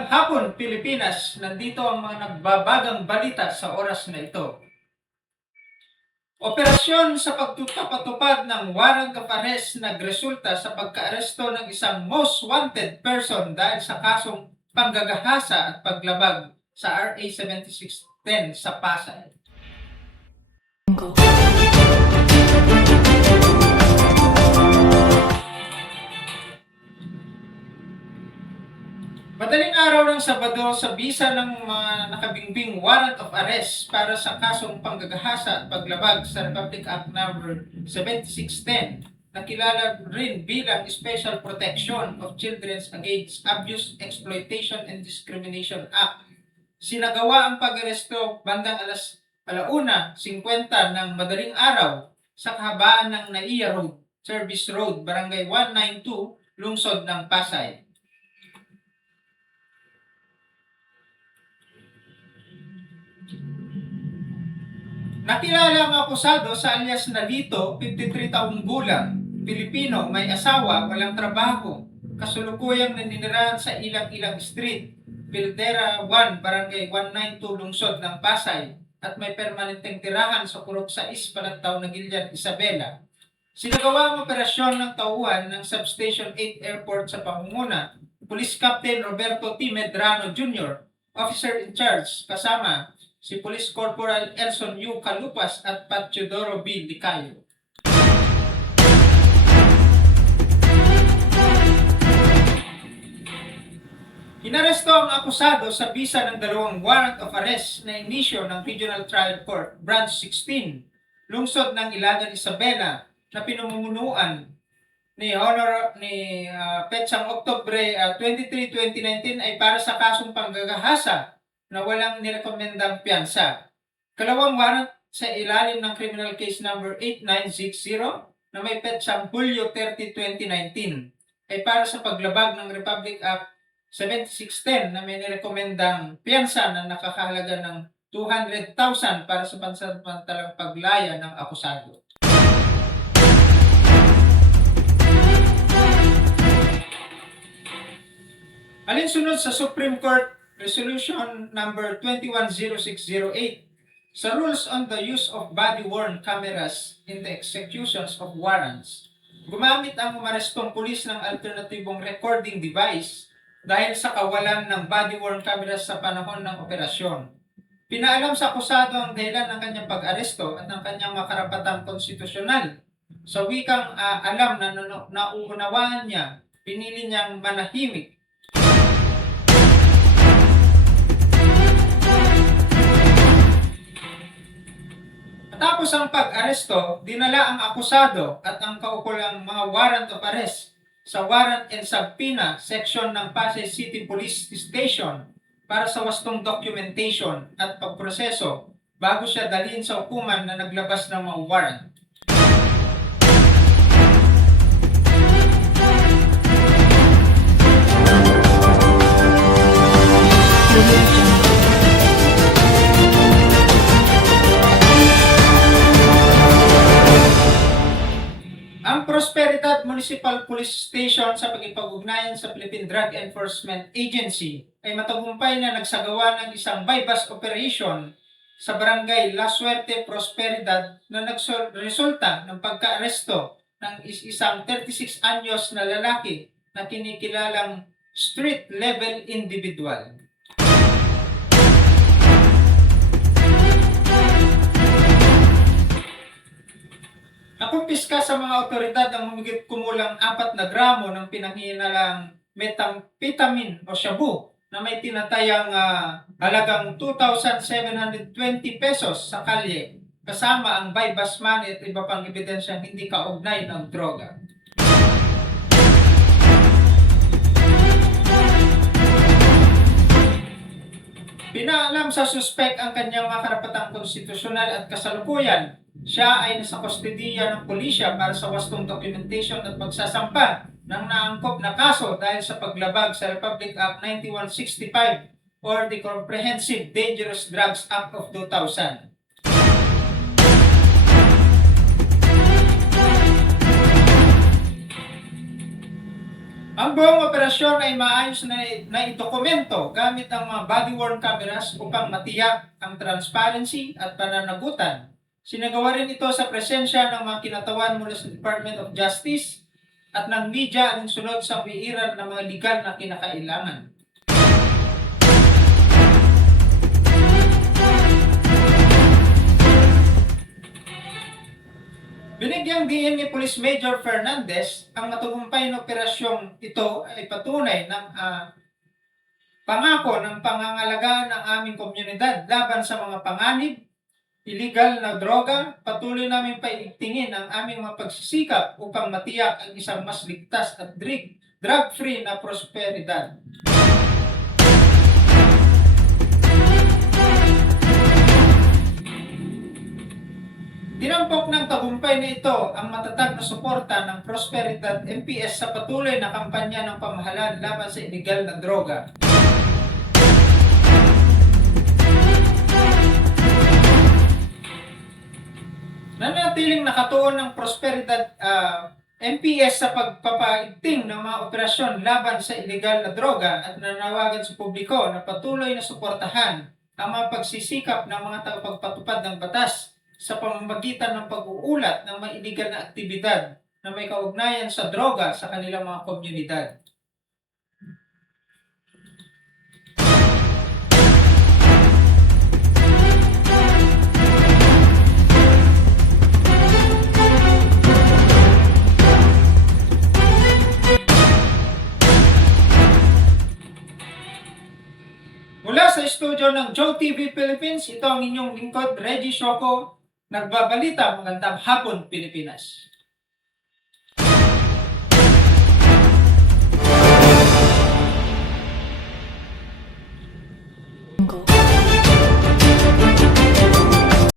Magandang hapon, Pilipinas. Nandito ang mga nagbabagang balita sa oras na ito. Operasyon sa pagtutupad ng warrant of arrest nagresulta sa pagkaaresto ng isang most wanted person dahil sa kasong panggagahasa at paglabag sa RA 7610 sa Pasay. Madaling araw ng Sabado sa bisa ng mga nakabingbing warrant of arrest para sa kasong panggagahasa at paglabag sa Republic Act No. 7610 na kilala rin bilang Special Protection of Children Against Abuse, Exploitation and Discrimination Act. Sinagawa ang pag-aresto bandang alas 1:50 ng madaling araw sa kahabaan ng Naiya Road, Service Road, Barangay 192, Lungsod ng Pasay. Nakilala ang akusado sa alias na Lito, 53 taong gulang, Pilipino, may asawa, walang trabaho, kasulukuyang naninirahan sa Ilang-Ilang Street, Pildera 1, Barangay 192, Lungsod ng Pasay, at may permanenteng tirahan sa Purok 6, Palantaw, Nagilian, Isabela. Sinagawa ang operasyon ng tauhan ng Substation 8 Airport sa pamumuno, Police Captain Roberto T. Medrano Jr., Officer in Charge, kasama si Police Corporal Elson U. Calupas at Patchodoro B. Licayo. Inaresto ang akusado sa bisa ng dalawang warrant of arrest na inisyo ng Regional Trial Court, Branch 16, Lungsod ng Ilagan, Isabela, na pinamumunuan ni Petsang Oktubre 23, 2019 ay para sa kasong panggagahasa na walang nirekomendang piyansa. Kalawang warrant sa ilalim ng Criminal Case Number 8960 na may petsang Hulyo 30, 2019 ay para sa paglabag ng Republic Act 7610 na may nirekomendang piyansa na nakakahalaga ng 200,000 para sa pansamantalang paglaya ng akusado. Alinsunod sa Supreme Court Resolution number 210608 sa Rules on the Use of Body-Worn Cameras in the Executions of Warrants, gumamit ang umarestong pulis ng alternatibong recording device dahil sa kawalan ng body-worn cameras sa panahon ng operasyon. Pinaalam sa akusado ang dahilan ng kanyang pag-aresto at ng kanyang makarapatang konstitusyonal. Sa wikang alam na nauunawaan niya, pinili niyang manahimik. Tapos ang pag-aresto, dinala ang akusado at ang kaukulang mga warrant of arrest sa Warrant and Subpoena Section ng Pasay City Police Station para sa wastong documentation at pagproseso bago siya dalhin sa hukuman na naglabas ng mga warrant. Ang Prosperidad Municipal Police Station sa pagkipag-ugnayan sa Philippine Drug Enforcement Agency ay matagumpay na nagsagawa ng isang bypass operation sa barangay La Suerte, Prosperidad na nagresulta ng pagka-aresto ng isang 36 anyos na lalaki na kinikilalang street-level individual. Nakumpiska sa mga otoridad ang humigit kumulang 4 na gramo ng pinanghinalang methamphetamine o shabu na may tinatayang halagang 2,720 pesos sa kalye, kasama ang bypass money at iba pang ebidensyang hindi kaugnay ng droga. Pinaalam sa suspek ang kanyang mga karapatang konstitusyonal at kasalukuyan. Siya ay nasa kustodiya ng pulisya para sa wastong documentation at pagsasampa ng naangkop na kaso dahil sa paglabag sa Republic Act 9165 or the Comprehensive Dangerous Drugs Act of 2000. Ang buong operasyon ay maayos na idokumento gamit ang mga body-worn cameras upang matiyak ang transparency at pananagutan. Sinagawa rin ito sa presensya ng mga kinatawan mula sa Department of Justice at ng media sunod sa umiiral ng mga legal na kinakailangan. Binigyang diin ni Police Major Fernandez ang matagumpay na operasyong ito ay patunay ng pangako ng pangangalagaan ng aming komunidad laban sa mga panganib, illegal na droga. Patuloy namin paigtingin ang aming mga pagsisikap upang matiyak ang isang mas ligtas at drug-free na prosperidad. Tinampok ng tagumpay na ito ang matatag na suporta ng Prosperidad MPS sa patuloy na kampanya ng pamahalaan laban sa illegal na droga. Nanatiling nakatuon ng Prosperidad MPS sa pagpapaigting ng mga operasyon laban sa illegal na droga at nanawagan sa publiko na patuloy na suportahan ang mga pagsisikap ng mga tagapagpatupad ng batas sa pamamagitan ng pag-uulat ng mga illegal na aktibidad na may kaugnayan sa droga sa kanilang mga komunidad. Mula sa studio ng Joe TV Philippines, ito ang inyong lingkod, Reggie Shoco, nagbabalita. Magandang hapon, Pilipinas.